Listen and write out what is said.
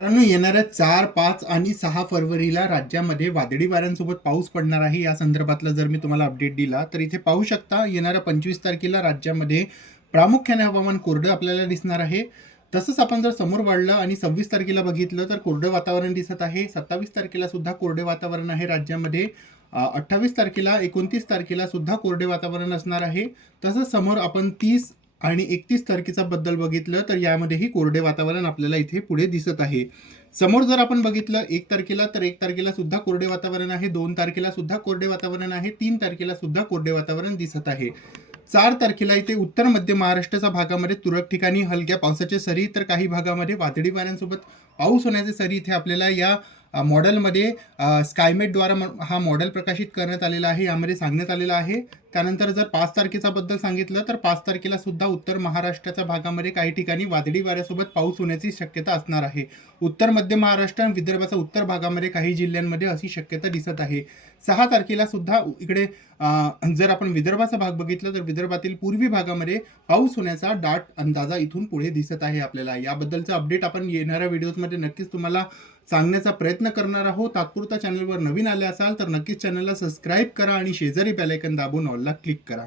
मित्रांनो, येणाऱ्या 4, 5 आणि 6 फरवरीला राज्यामध्ये वादळी वाऱ्यांसोबत पाऊस पडणार आहे. या संदर्भातला जर मी तुम्हाला अपडेट दिला, तर इथे पाहू शकता येणाऱ्या 25 तारखेला राज्यामध्ये प्रामुख्याने हवामान कोरडं आपल्याला दिसणार आहे. तसंच आपण जर समोर वाढलं आणि 26 तारखेला बघितलं तर कोरडं वातावरण दिसत आहे. 27 तारखेला सुद्धा कोरडे वातावरण आहे राज्यामध्ये. 28 तारखेला, 29 तारखेला सुद्धा कोरडे वातावरण असणार आहे. तसंच समोर आपण 30 आणि 31 तारखेचा बद्दल बघितलं तर यामध्येही कोरडे वातावरण आपल्याला इथे पुढे दिसत आहे. समोर जर आपण बघितलं 1 तारखेला, तर 1 तारखेला सुद्धा कोरडे वातावरण आहे. 2 तारखेला सुद्धा कोरडे वातावरण आहे. 3 तारखेला सुद्धा कोरडे वातावरण दिसत आहे. 4 तारखेला इथे उत्तर मध्य महाराष्ट्राच्या भागामध्ये तुरळक ठिकाणी हलक्या पावसाच्या सरी, तर काही भागामध्ये वादळी वाऱ्यांसोबत पाऊस होण्याचे सरी इथे आपल्याला या मॉडेलमध्ये स्कायमेटद्वारा हा मॉडेल प्रकाशित करण्यात आलेला आहे. यामध्ये सांगण्यात आलेलं आहे. त्यानंतर जर 5 तारखेचा बद्दल सांगितलं तर 5 तारखेला सुद्धा उत्तर महाराष्ट्राच्या भागामध्ये काही ठिकाणी वादळी वाऱ्यासोबत पाऊस होण्याची शक्यता असणार आहे. उत्तर मध्य महाराष्ट्र आणि विदर्भाच्या उत्तर भागामध्ये काही जिल्ह्यांमध्ये अशी शक्यता दिसत आहे. 6 तारखेला सुद्धा इकडे जर आपण विदर्भाचा भाग बघितला तर विदर्भातील पूर्वी भागामध्ये पाऊस होण्याचा दाट अंदाजा इथून पुढे दिसत आहे आपल्याला. याबद्दलचं अपडेट आपण येणाऱ्या व्हिडिओजमध्ये नक्कीच तुम्हाला सांगण्याचा प्रयत्न करणार आहोत. तात्पुरता चॅनलवर नवीन आले असाल तर नक्कीच चॅनलला सबस्क्राईब करा आणि शेजारी बेल आयकॉन दाबून ऑलला क्लिक करा.